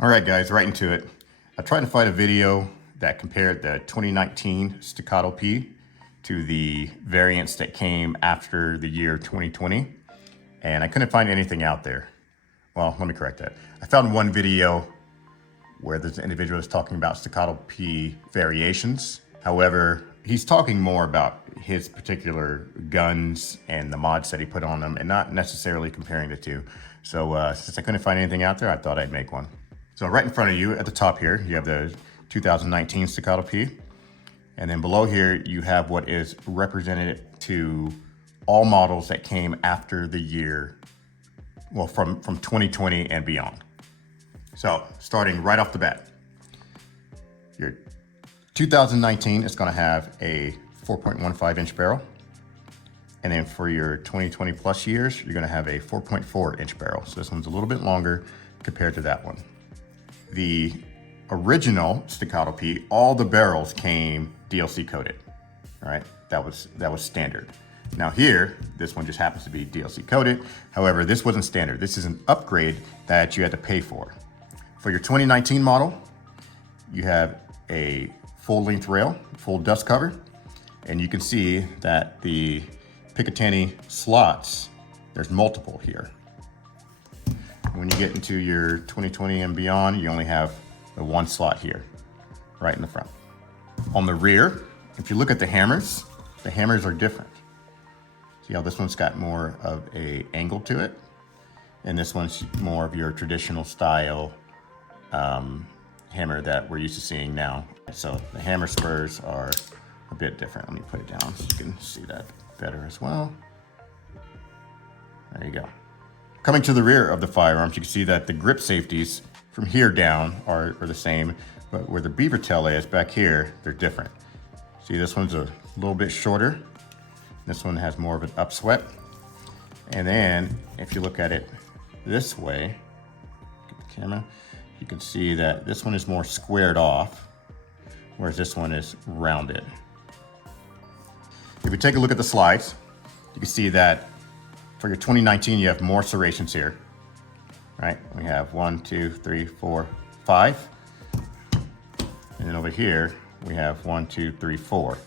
All right, guys, right into it. I tried to find a video that compared the 2019 Staccato P to the variants that came after the year 2020, and I couldn't find anything out there. Well, let me correct that. I found one video where this individual is talking about Staccato P variations. However, he's talking more about his particular guns and the mods that he put on them and not necessarily comparing the two. So since I couldn't find anything out there, I thought I'd make one. So right in front of you at the top here, you have the 2019 Staccato P. And then below here, you have what is represented to all models that came after the year, well, from 2020 and beyond. So starting right off the bat, your 2019 is gonna have a 4.15 inch barrel. And then for your 2020 plus years, you're gonna have a 4.4 inch barrel. So this one's a little bit longer compared to that one. The original Staccato P, all the barrels came DLC coated, all right? That was standard. Now here, this one just happens to be DLC coated. However, this wasn't standard. This is an upgrade that you had to pay for. For your 2019 model, you have a full length rail, full dust cover, and you can see that the Picatinny slots, there's multiple here. When you get into your 2020 and beyond, you only have the one slot here, right in the front. On the rear, if you look at the hammers are different. See how this one's got more of a angle to it, and this one's more of your traditional style hammer that we're used to seeing now. So the hammer spurs are a bit different. Let me put it down so you can see that better as well. There you go. Coming to the rear of the firearms, you can see that the grip safeties from here down are the same, but where the beaver tail is back here, they're different. See, this one's a little bit shorter. This one has more of an upswept. And then if you look at it this way, get the camera, you can see that this one is more squared off, whereas this one is rounded. If you take a look at the slides, you can see that for your 2019, you have more serrations here, right? We have 1, 2, 3, 4, 5. And then over here, we have 1, 2, 3, 4. All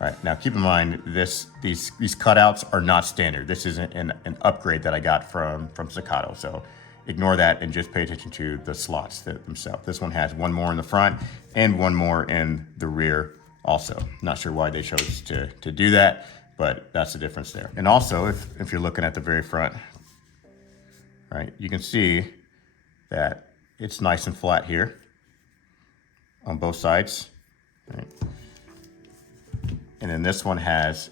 right, now keep in mind, these cutouts are not standard. This is an upgrade that I got from Staccato. So ignore that and just pay attention to the slots themselves. This one has one more in the front and one more in the rear also. Not sure why they chose to do that, but that's the difference there. And also, if you're looking at the very front, right, you can see that it's nice and flat here on both sides, right? And then this one has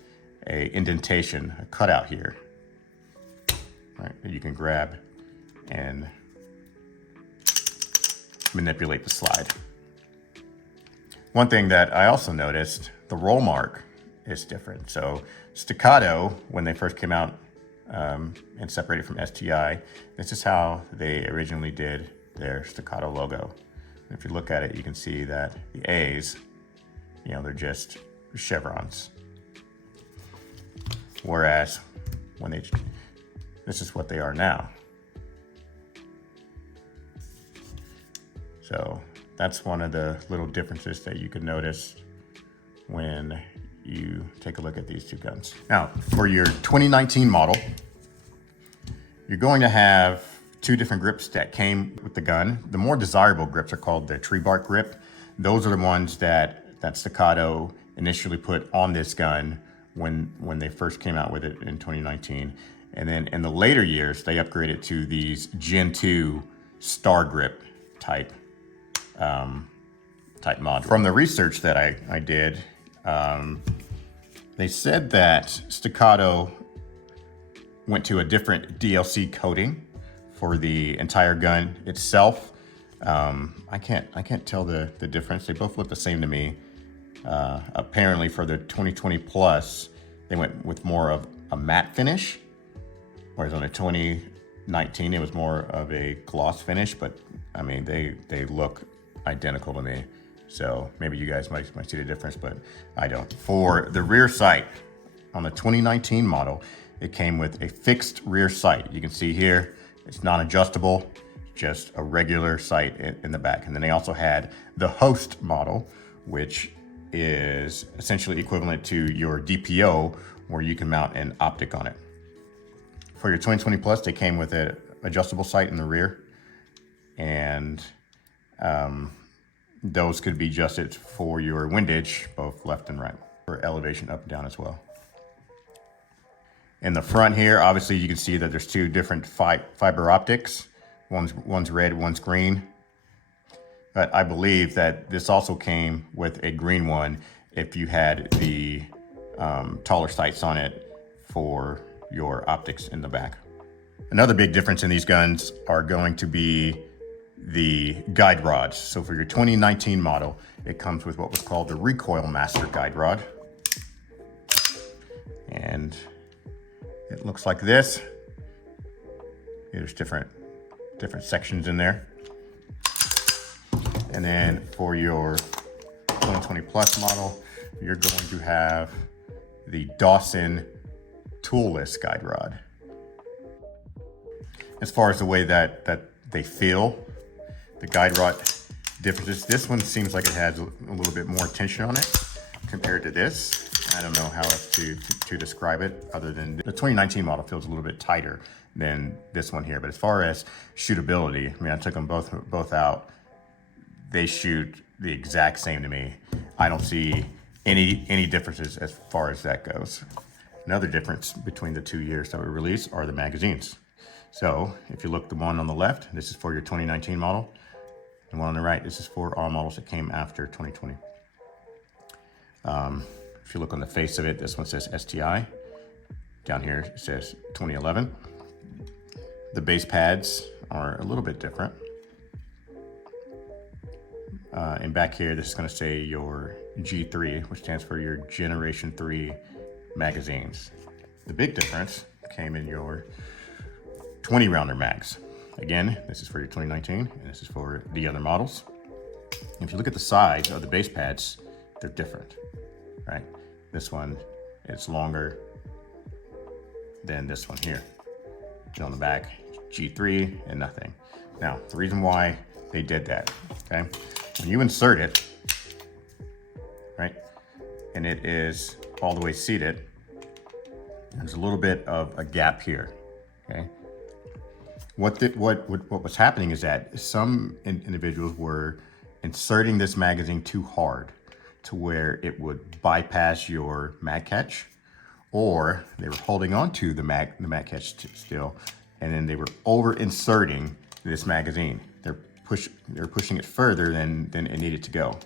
a indentation, a cutout here, right, that you can grab and manipulate the slide. One thing that I also noticed, the roll mark is different. So Staccato, when they first came out and separated from STI, this is how they originally did their Staccato logo. And if you look at it, you can see that the A's, you know, they're just chevrons. Whereas when this is what they are now. So that's one of the little differences that you can notice when you take a look at these two guns. Now, for your 2019 model, you're going to have two different grips that came with the gun. The more desirable grips are called the tree bark grip. Those are the ones that Staccato initially put on this gun when they first came out with it in 2019. And then in the later years, they upgraded to these Gen 2 star grip type module. From the research that I did, they said that Staccato went to a different DLC coating for the entire gun itself. I can't tell the difference. They both look the same to me. Apparently for the 2020 plus, they went with more of a matte finish, whereas on the 2019, it was more of a gloss finish, but I mean, they look identical to me. So maybe you guys might see the difference, but I don't. For the rear sight, on the 2019 model, it came with a fixed rear sight. You can see here, it's non-adjustable. just a regular sight in the back. And then they also had the host model, which is essentially equivalent to your DPO, where you can mount an optic on it. For your 2020 Plus, they came with an adjustable sight in the rear, and those could be adjusted for your windage, both left and right, for elevation up and down as well. In the front here, obviously you can see that there's two different fiber optics. One's red, one's green. But I believe that this also came with a green one if you had the taller sights on it for your optics in the back. Another big difference in these guns are going to be the guide rods. So for your 2019 model, it comes with what was called the Recoil Master guide rod. And it looks like this. There's different sections in there. And then for your 2020 Plus model, you're going to have the Dawson toolless guide rod. As far as the way that they feel, the guide rod differences, this one seems like it has a little bit more tension on it compared to this. I don't know how else to describe it, other than the 2019 model feels a little bit tighter than this one here. But as far as shootability, I mean, I took them both out. They shoot the exact same to me. I don't see any differences as far as that goes. Another difference between the 2 years that were released are the magazines. So if you look at the one on the left, this is for your 2019 model. The one on the right, this is for all models that came after 2020. If you look on the face of it, this one says STI. Down here it says 2011. The base pads are a little bit different. And back here, this is going to say your G3, which stands for your Generation 3 magazines. The big difference came in your 20 rounder mags. Again, this is for your 2019, and this is for the other models. If you look at the size of the base pads, they're different, right? This one is longer than this one here. And on the back, G3 and nothing. Now, the reason why they did that, okay? When you insert it, right, and it is all the way seated, there's a little bit of a gap here, okay? What was happening is that some individuals were inserting this magazine too hard to where it would bypass your mag catch, or they were holding on to the mag catch still, and then they were over inserting this magazine. They're pushing it further than it needed to go.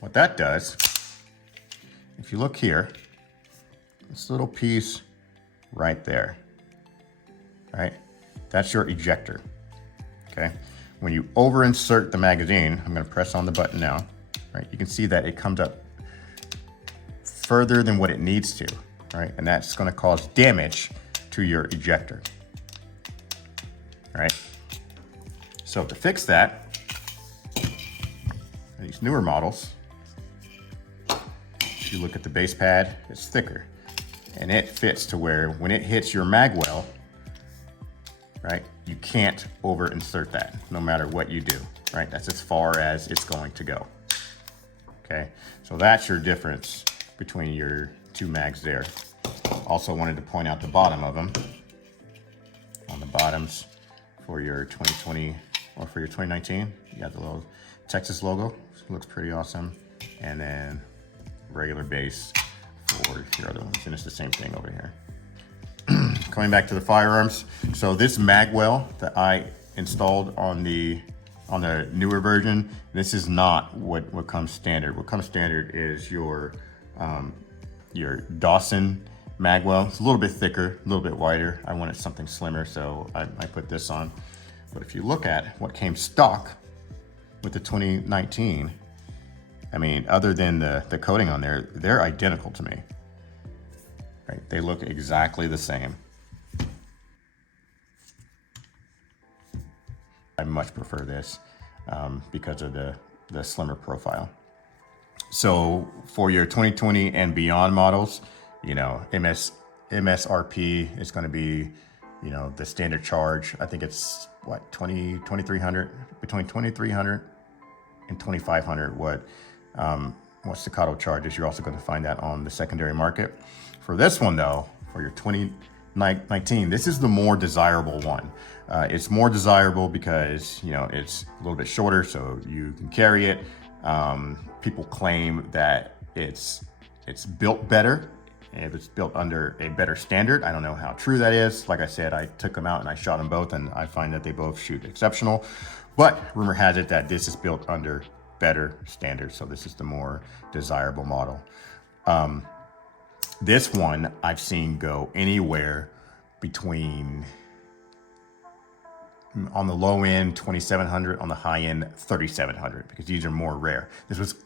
What that does, if you look here, this little piece right there, right? That's your ejector, okay? When you over insert the magazine, I'm gonna press on the button now, right? You can see that it comes up further than what it needs to, right? And that's gonna cause damage to your ejector, right? So to fix that, these newer models, if you look at the base pad, it's thicker, and it fits to where when it hits your mag well, right, you can't over insert that no matter what you do, right? That's as far as it's going to go, okay? So that's your difference between your two mags there. Also wanted to point out the bottom of them. On the bottoms for your 2020 or for your 2019, you got the little Texas logo, looks pretty awesome. And then regular base for your other ones, and it's the same thing over here. Coming back to the firearms, so this magwell that I installed on the newer version, this is not what comes standard. What comes standard is your Dawson magwell. It's a little bit thicker, a little bit wider. I wanted something slimmer, so I put this on. But if you look at what came stock with the 2019, I mean, other than the coating on there, they're identical to me. Right? They look exactly the same. I much prefer this because of the slimmer profile. So for your 2020 and beyond models, you know, MSRP is going to be You know, the standard charge, I think it's what, 2300, between 2300 and 2500 what Staccato charges. You're also going to find that on the secondary market. For this one though, for your 2019, this is the more desirable one. It's more desirable because, you know, it's a little bit shorter, so you can carry it. People claim that it's built better. If it's built under a better standard. I don't know how true that is. Like I said, I took them out and I shot them both, and I find that they both shoot exceptional. But rumor has it that this is built under better standards, so this is the more desirable model. This one I've seen go anywhere between, on the low end 2700, on the high end 3700, because these are more rare.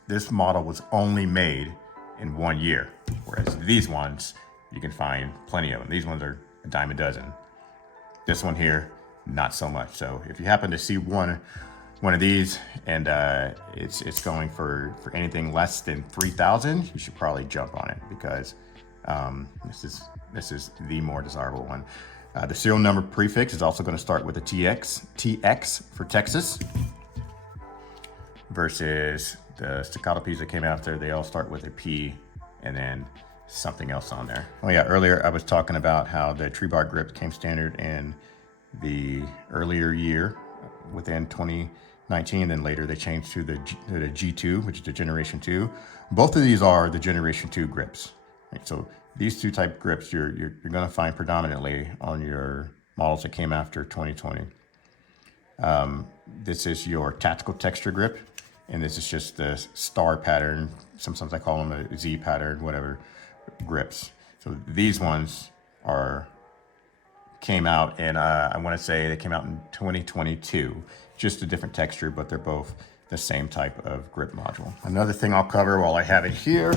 This model was only made in 1 year, whereas these ones you can find plenty of them. These ones are a dime a dozen. This one here, not so much. So if you happen to see one of these and it's going for anything less than 3,000, you should probably jump on it, because this is the more desirable one. The serial number prefix is also going to start with a TX for Texas, versus the Staccato P's that came after. They all start with a P and then something else on there. Oh yeah, earlier I was talking about how the tree bar grip came standard in the earlier year within 2019, then later they changed to the G2, which is the Generation 2. Both of these are the Generation 2 grips. Right? So these two type grips you're going to find predominantly on your models that came after 2020. This is your tactical texture grip, and this is just the star pattern. Sometimes I call them a Z pattern, whatever, grips. So these ones came out, and I want to say they came out in 2022. Just a different texture, but they're both the same type of grip module. Another thing I'll cover while I have it here,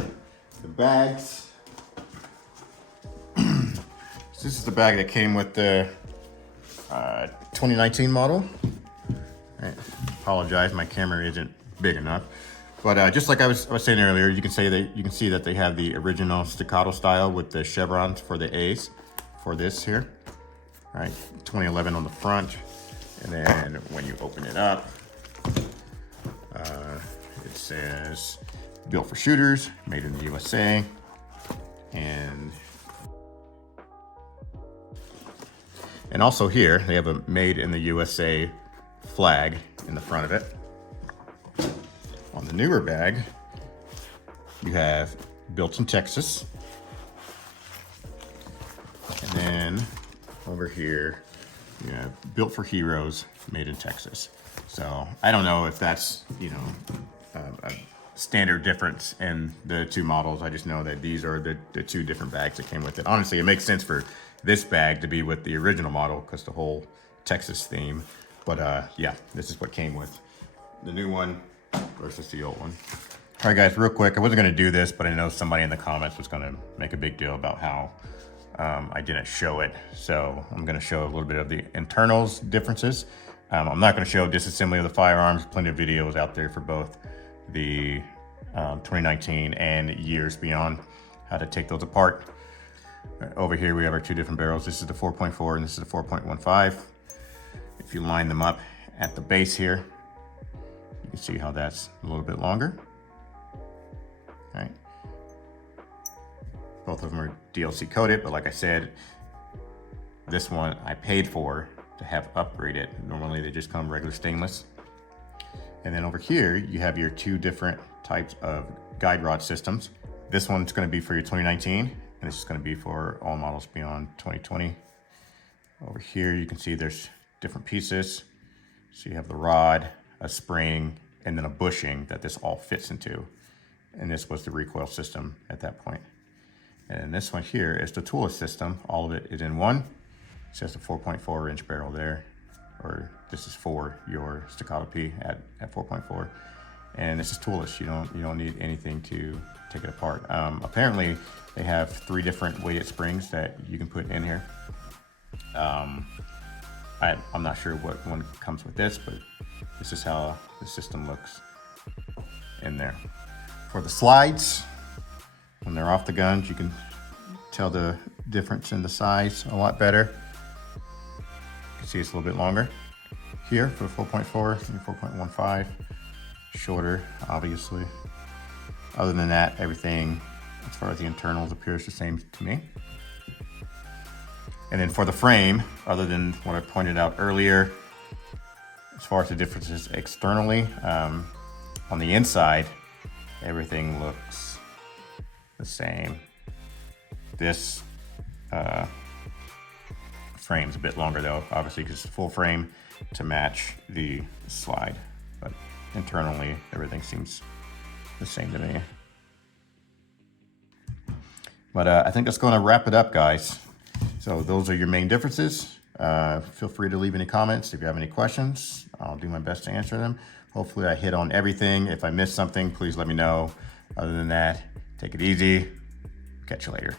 the bags. So this is the bag that came with the 2019 model. I apologize, my camera isn't big enough. But just like I was saying earlier, you can see that they have the original Staccato style with the chevrons for the A's for this here. All right, 2011 on the front, and then when you open it up, it says built for shooters, made in the USA, and also here they have a made in the USA flag in the front of it. On the newer bag, you have built in Texas, and then over here, you have built for heroes, made in Texas. So I don't know if that's, you know, a standard difference in the two models. I just know that these are the two different bags that came with it. Honestly, it makes sense for this bag to be with the original model because the whole Texas theme. But yeah, this is what came with the new one versus the old one. All right, guys, real quick. I wasn't going to do this, but I know somebody in the comments was going to make a big deal about how I didn't show it. So I'm going to show a little bit of the internals differences. I'm not going to show disassembly of the firearms. Plenty of videos out there for both the 2019 and years beyond, how to take those apart. Over here, we have our two different barrels. This is the 4.4 and this is the 4.15. If you line them up at the base here, you can see how that's a little bit longer. All right. Both of them are DLC coated, but like I said, this one I paid for to have upgraded. Normally they just come regular stainless. And then over here, you have your two different types of guide rod systems. This one's gonna be for your 2019, and this is gonna be for all models beyond 2020. Over here, you can see there's different pieces. So you have the rod, a spring, and then a bushing that this all fits into. And this was the recoil system at that point. And this one here is the toolless system. All of it is in one. It says the 4.4 inch barrel there, or this is for your Staccato P at 4.4. And this is toolless. You don't need anything to take it apart. Apparently they have 3 different weighted springs that you can put in here. I'm not sure what one comes with this, but this is how the system looks in there. For the slides, when they're off the guns, you can tell the difference in the size a lot better. see it's a little bit longer here for 4.4, 4.15, shorter, obviously. Other than that, everything as far as the internals appears the same to me. And then for the frame, other than what I pointed out earlier, as far as the differences externally, on the inside, everything looks the same. This frame's a bit longer though, obviously because it's full frame to match the slide. But internally, everything seems the same to me. But I think that's going to wrap it up, guys. So those are your main differences. Feel free to leave any comments if you have any questions. I'll do my best to answer them. Hopefully I hit on everything. If I missed something, please let me know. Other than that, take it easy. Catch you later.